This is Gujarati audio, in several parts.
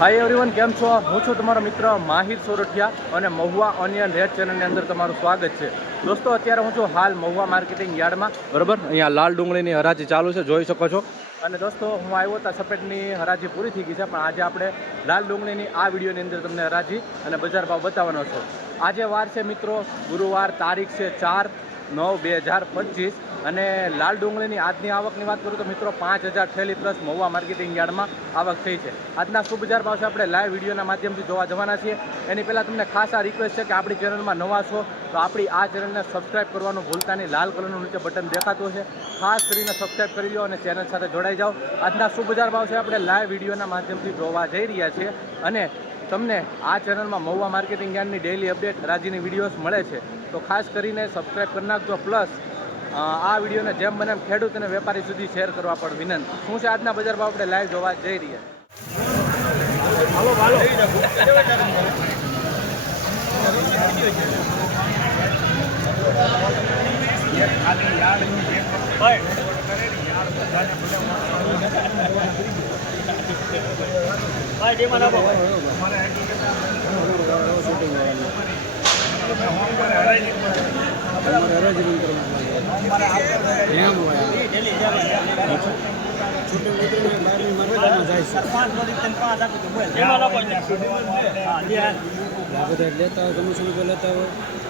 હાય એવરીવન કેમ છો? હું છું તમારો મિત્ર માહિર સોરઠિયા અને મહુવા ઓનિયન રેડ ચેનલની અંદર તમારું સ્વાગત છે. દોસ્તો અત્યારે હું છું હાલ મહુવા માર્કેટિંગ યાર્ડમાં. બરાબર? અહીંયા લાલ ડુંગળીની હરાજી ચાલુ છે જોઈ શકો છો. અને દોસ્તો હું આવ્યો હતા સફેદની હરાજી પૂરી થઈ ગઈ છે પણ આજે આપણે લાલ ડુંગળીની આ વિડીયોની અંદર તમને હરાજી અને બજાર ભાવ બતાવવાનો છો. આજે વાર છે મિત્રો ગુરુવાર તારીખ છે ચાર. નવ, બે હજાર પચીસ. અને લાલ ડુંગળીની આજની આવકની વાત કરું તો મિત્રો પાંચ હજાર થેલી પ્લસ મહુવા માર્કેટિંગ યાર્ડમાં આવક થઈ છે. આજના શું બજાર ભાવ છે આપણે લાઈવ વિડીયોના માધ્યમથી જોવા જવાના છીએ. એની પહેલાં તમને ખાસ આ રિક્વેસ્ટ છે કે આપણી ચેનલમાં નવા છો તો આપણી આ ચેનલને સબસ્ક્રાઈબ કરવાનું ભૂલતા નહીં. લાલ કલરનું નીચે બટન દેખાતું છે ખાસ કરીને સબસ્ક્રાઈબ કરી લો અને ચેનલ સાથે જોડાઈ જાઓ. આજના શું બજાર ભાવ છે આપણે લાઈવ વિડીયોના માધ્યમથી જોવા જઈ રહ્યા છીએ. અને તમને આ ચેનલમાં મહુવા માર્કેટિંગ યાર્ડની ડેઇલી અપડેટ રાજીની વિડીયોઝ મળે છે. તો ખાસ કરીને સબસ્ક્રાઈબ કરી નાખજો પ્લસ આ વિડીયોને જેમ બને ખેડૂત અને વેપારી સુધી શેર કરવા પણ વિનંતી. શું છે આજના બજાર ભાવ આપણે લાઈવ જોવા જઈ રહ્યા લેતા હોય કમિશન લેતા હોય.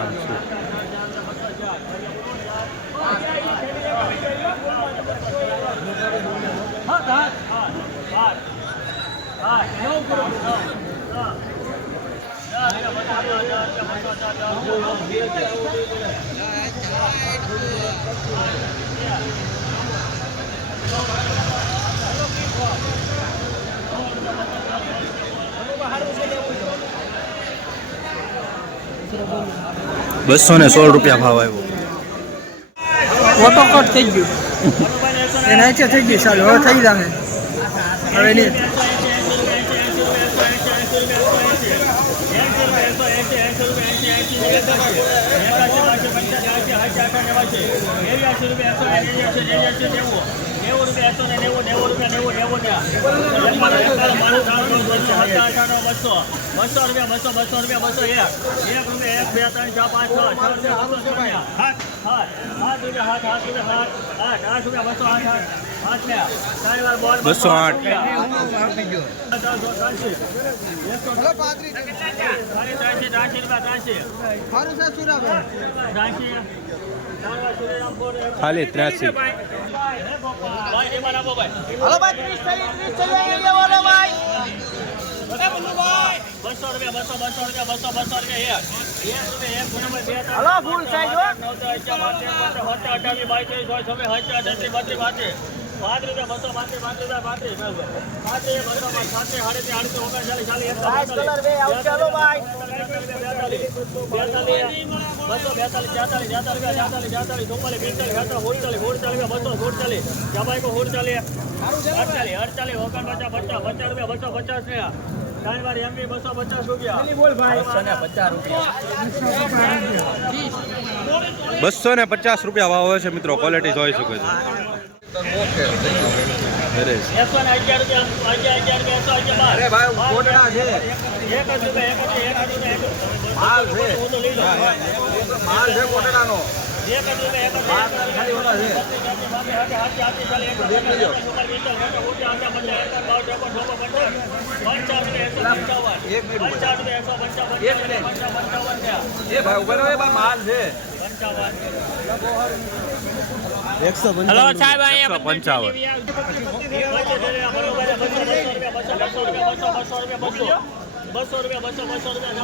એમ કયો બસો ને સોળ રૂપિયા ભાવ આવ્યો ઓટો થઈ ગયું એના થઈ ગયું ચાલો હવે થઈ જશે હવે નહીં બસો રૂપિયા બસો બસો રૂપિયા બસો એક એક રૂપિયા એક બે ત્રણ ચાર પાંચ છ છ રૂપિયા બસો રૂપિયા રૂપિયા રૂપિયા આઠ રૂપિયા બસો આઠ આઠ ને બસો આઠ. ત્રાસી રૂપિયા ત્રાસી ખાલી ત્ર્યાસી ભાઈ એમાં આપો ભાઈ હલો ભાઈ. ત્રીસ બસો રૂપિયા બસો બસો રૂપિયા બસો બસો રૂપિયા રૂપિયા હલો, ફૂલ size હો. રૂપિયા બસો રૂપિયા બેતાલીસ તેતાલીસ તેતાલીસ તેતાલીસ તેતાલીસ ચુમ્માલીસ બસો સુડતાલીસ જમાઈકો સુડતાલીસ અડતાલીસ અડતાલીસ ઓગણ પચાસ પચાસ પચાસ રૂપિયા બસો પચાસ ને ત્રણ વાર એમની બસો પચાસ રૂપિયા. બસો ને પચાસ રૂપિયા. ભાવ હોય છે મિત્રો ક્વોલિટી જોઈ શકો છો. માલ છે. હું તો લઈ લઉં. માલ છે ગોટડાનો એક જ રૂપિયા એક જ માલ ખાલી ઓલા છે એક મિનિટ એક મિનિટ એ ભાઈ ઉભા રહો એ ભાઈ માલ છે હલો સાહેબ અહીંયા એકસો પંચાવન બસો રૂપિયા બસો બસો રૂપિયા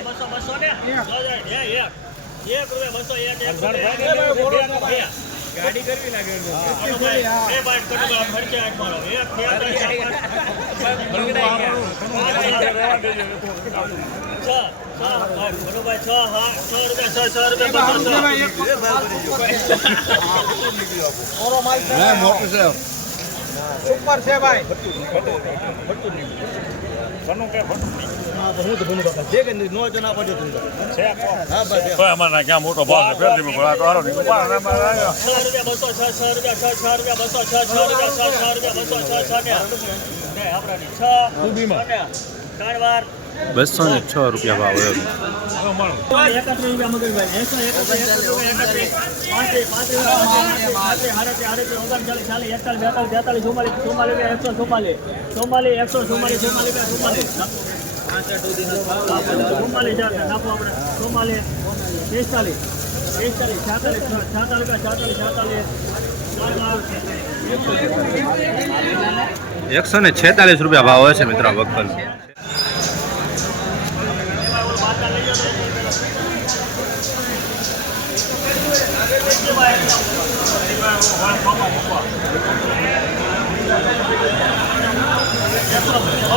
બસો બસો ને એક એક રૂપિયા. બસો એક એક ગાડી કરવી લાગે બે બાઈક કટકા ખર્ચે આઠ મારો એક મોટું છે. સુપર છે ભાઈ કે હા બસ તો અમારે ક્યાં મોટો ભાવ છે ફેરથી કરો નહીં. છ રૂપિયા બસો છ. છ. રૂપિયા છ છ રૂપિયા બસો છ છ રૂપિયા છ છ રૂપિયા બસો છ છ ને ને છ. અને ત્રણ વાર બસો ને છ રૂપિયા ભાવ એકસો ને છેતાલીસ રૂપિયા ભાવ હોય છે મિત્રો સાડત્રીસ આડત્રીસ ઓગણચાલીસ ચાલીસ એકતાલીસ બેતાલીસ તેતાલીસ ચુમ્માલીસ ચુમ્માલીસ રૂપિયા એકસો ચુમ્માલીસ ચુમ્માલીસ એકસો ચુમ્માલીસ ચુમ્માલીસ રૂપિયા ચુમ્માલીસ ચુમ્માલીસ ચાર નાખો આપણે ચુમ્માલીસ પિસ્તાલીસ પિસ્તાલીસ છાતાલીસ છાતાલીસ રૂપિયા છાતાલીસ છાતાલીસ એકસો ને છેતાલીસ રૂપિયા ભાવ હોય છે મિત્રો વકલ ભાઈ આપણે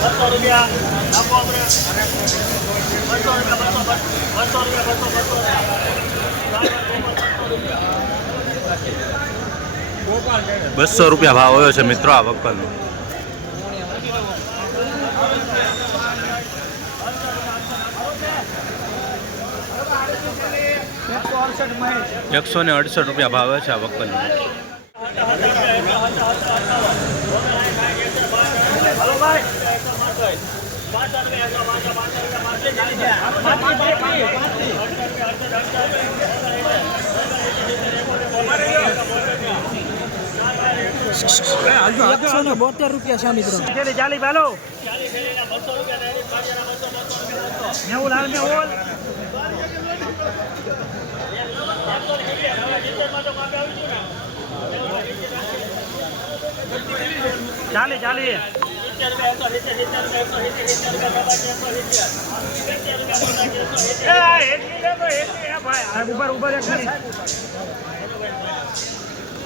બસો રૂપિયા આપો આપણે બસો રૂપિયા બસો બસો રૂપિયા બસો બસો બસો રૂપિયા ભાવ આવ્યો છે મિત્રો આ વખતનો એકસો ને અડસઠ રૂપિયા ભાવ છે આ વખતનો રૂપિયા એકસો ને બોતેર રૂપિયા છે, મિત્રો. ચાલી ચાલી ભાલો બસો રૂપિયા નેવું લાલ, નેવું ચાલી ચાલી.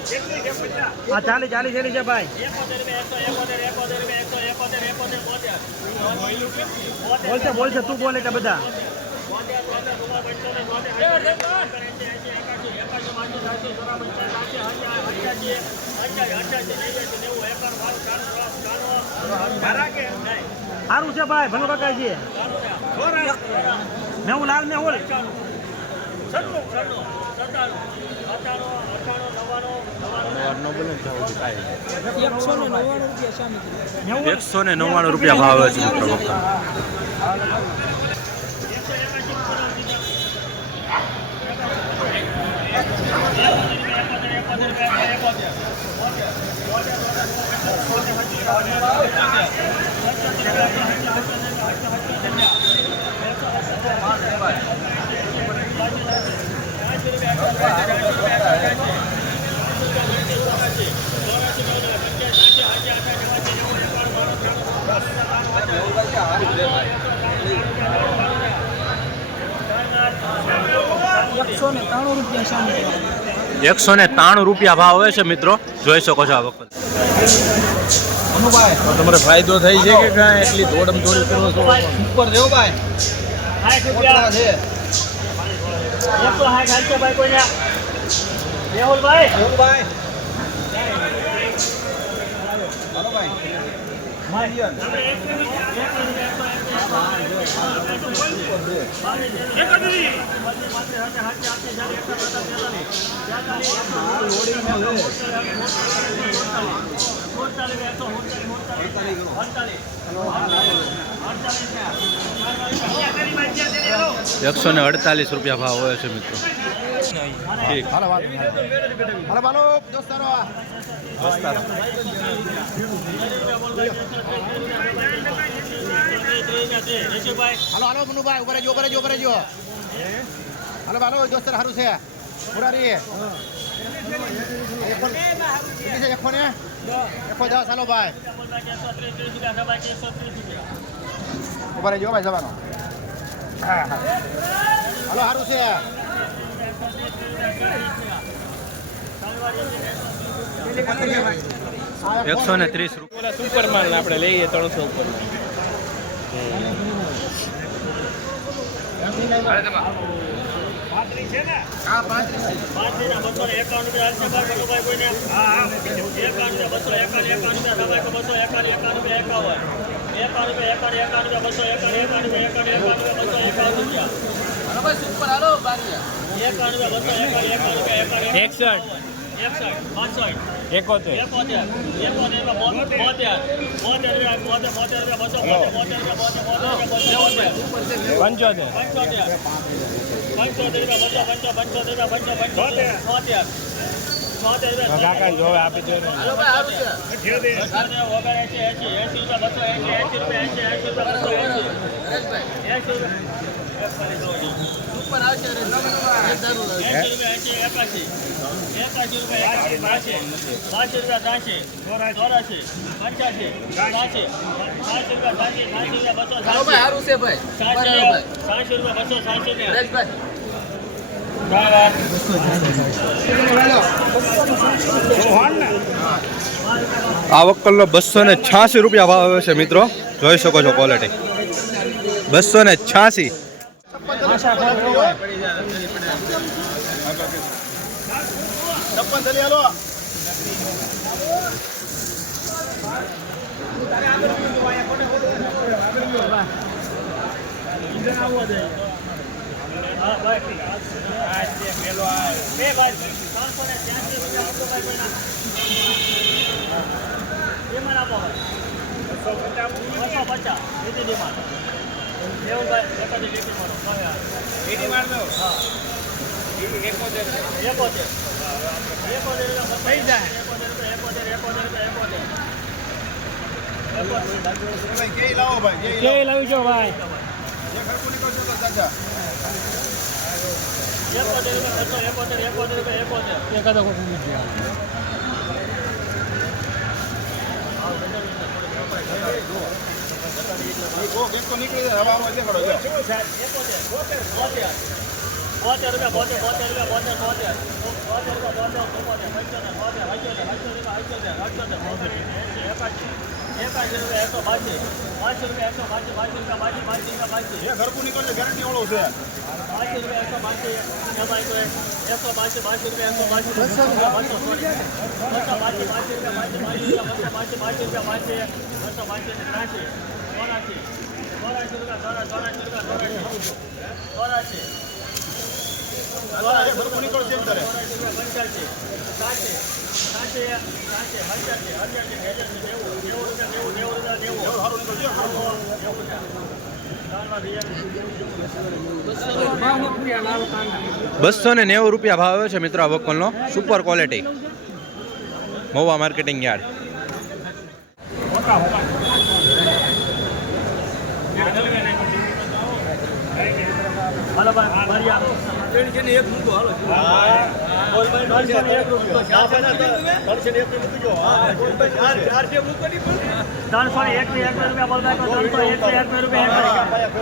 હા ચાલી ચાલી ચાલી છે ભાઈ. બોલશે બોલશે તું બોલે કે બધા. સારું છે ભાઈ ભલો બકાય છે. મેહુલ લાલ મેહુલ એકસો એકસો ને નવ્વાણું રૂપિયા ભાવ આવે છે મિત્રો Thank you. એકસો ને ત્રાણું રૂપિયા ભાવ. હોય છે મિત્રો. જોઈ શકો છો આ વખત. તમારે ફાયદો થઈ છે કે કાંઈ? એટલી દોડમ દોડી કરો છો? ઉપર ભાઈ. એકસો સાઠ હાલશે ભાઈ કોઈને મેહુલભાઈ દેવો ભાઈ હાલો ભાઈ એકસો ને અડતાલીસ રૂપિયા ભાવ હોય છે મિત્રો. ઠીક. હાલો હાલો, દોસ્તારો. હાલો હાલો મનુભાઈ ઉપર જો ઉપર જો ઉપર જો હાલો હાલો દોસ્તાર સારું છે મુરારી એકસો એકસો ને એકસો દસ હાલો ભાઈ ઉપર જો ભાઈ જવાનો હાલો સારું છે એકસો ને ત્રીસ રૂપિયા સુપરમાન આપણે લઈએ ત્રણસો ઉપર પાંત્રીસના બસો ને? એકાવન રૂપિયા હાલશે ભાઈ કનુભાઈ કોઈને એકાવન રૂપિયા બસો એકાવન એકાવન રૂપિયા તમારે બસો એકાવન એકાવન રૂપિયા એકાવન એકાવન રૂપિયા એકાવન એકાવન રૂપિયા બસો એકાવન એકાવન રૂપિયા એકાવન એકાવન રૂપિયા બસો એકાવન રૂપિયા. એકાવન રૂપિયા બસો એકાવન એકાવન રૂપિયા એકાવન એકસઠ. એકોતેર. બસો બસો પંચોતેર. કાકા જોવે આપી જો ઉપર આવશે એસી એકાસી રૂપિયા એકાસી બાસી રૂપિયા ત્રાસી ચોરાસી પંચ્યાસી રૂપિયા રૂપિયા રૂપિયા આ વકલનો બસો ને છ્યાસી રૂપિયા ભાવ આવે છે મિત્રો જોઈ શકો છો ક્વોલિટી બસો ને છ્યાસી છપ્પન થલી હાલો. એકોતેર એકોતેર. થઈ જાય કેવી લાવો છો ભાઈ એકાદો તો નીકળી જાય હવામાં દેખાડો બોતેર રૂપિયા બોતેર બોતેર રૂપિયા બોતેર બોતેર. બોતેર રૂપિયા બોતેર બોતેર પંચોતેર બોતેર અઠ્યોતર અઠ્યોતર અઠ્યોતર બોતેર એસી એકાસી એકાસી રૂપિયા એકસો બાસી બાસી રૂપિયા એકસો બાસી બાસી રૂપિયા બાસી બાસી રૂપિયા બાસી. એક હરખું નીકળશે ગેરંટી વાળો છે. બાસી રૂપિયા એકસો બાસી એમાં તો એકસો બાસી બાસી રૂપિયા એકસો બાસી બસો બસો બાસી રૂપિયા બાસી બાસી રૂપિયા બસો બાસી રૂપિયા બાસી બસો બાસી ત્રાસી ચોરાસી ચોરાસી રૂપિયા ચોરા ચોરાસી રૂપિયા ચોરાસી ચોરાસી બસો ને નેવું રૂપિયા ભાવ આવે છે મિત્રો આ વકલનો. Super quality Mahuva marketing yard. હાલો ભાઈ ત્રણસો એકવીસ એકવીસ રૂપિયા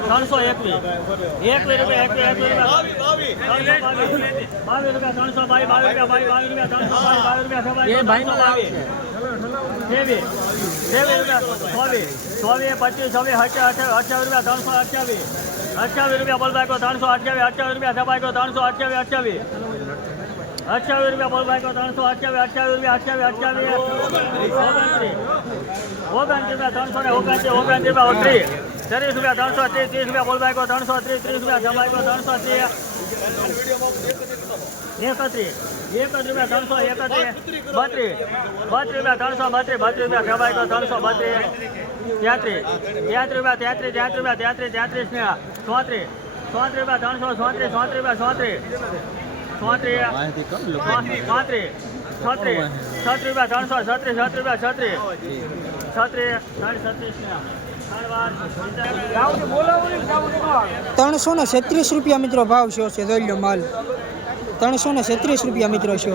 ત્રણસો એકવીસ એકવીસ રૂપિયા ત્રણસો એકવીસ રૂપિયા ત્રણસો બાવીસ બાવીસ રૂપિયા બાવીસ ત્રણસો બાવીસ રૂપિયા બાવીસ રૂપિયા ચોવીસ ચોવીસ પચીસ ચોવીસ હજાર રૂપિયા ત્રણસો અઠ્યાવીસ અઠ્યાવીસ રૂપિયા બોલ ભાઈ ત્રણસો અઠ્યાવીસ અઠ્યાવીસ રૂપિયા સવાઈ ત્રણસો અઠ્યાવીસ અઠ્યાવીસ. અઠ્યાવીસ રૂપિયા બોલ ભાઈ ત્રણસો અઠ્યાવીસ અઠ્યાવીસ રૂપિયા, અઠ્યાવીસ ઓગણત્રીસ રૂપિયા, ત્રણસો ને ઓગણત્રીસ ઓગણત્રીસ રૂપિયા ત્રીસ ત્રીસ રૂપિયા, ત્રણસો ત્રીસ ત્રીસ રૂપિયા બોલ ભાઈ ત્રણસો ત્રીસ ત્રીસ રૂપિયા જમાઈ ત્રણસો ત્રીસ. એકત્રીસ. એકત્રીસ રૂપિયા, ત્રણસો એકત્રીસ. બત્રીસ. બત્રીસ રૂપિયા, ત્રણસો બત્રીસ. બત્રીસ રૂપિયા જમાઈ ત્રણસો બત્રીસ. તેત્રીસ. તેત્રીસ રૂપિયા ત્યાંત્રીસ તેત્રીસ રૂપિયા, તેત્રીસ તેત્રીસ ને ચોત્રીસ ચોત્રીસ રૂપિયા ત્રણસો ચોત્રીસ ચોત્રીસ રૂપિયા ચોત્રીસ ચોત્રીસ પાંત્રીસ છત્રીસ છત્રીસ રૂપિયા ત્રણસો છત્રીસ છત્રીસ રૂપિયા છત્રીસ છત્રીસ સાડી ત્રણસો ને છત્રીસ રૂપિયા મિત્રો ભાવ શો છે જોઈ લો માલ. ત્રણસો ને છત્રીસ રૂપિયા મિત્રો છે.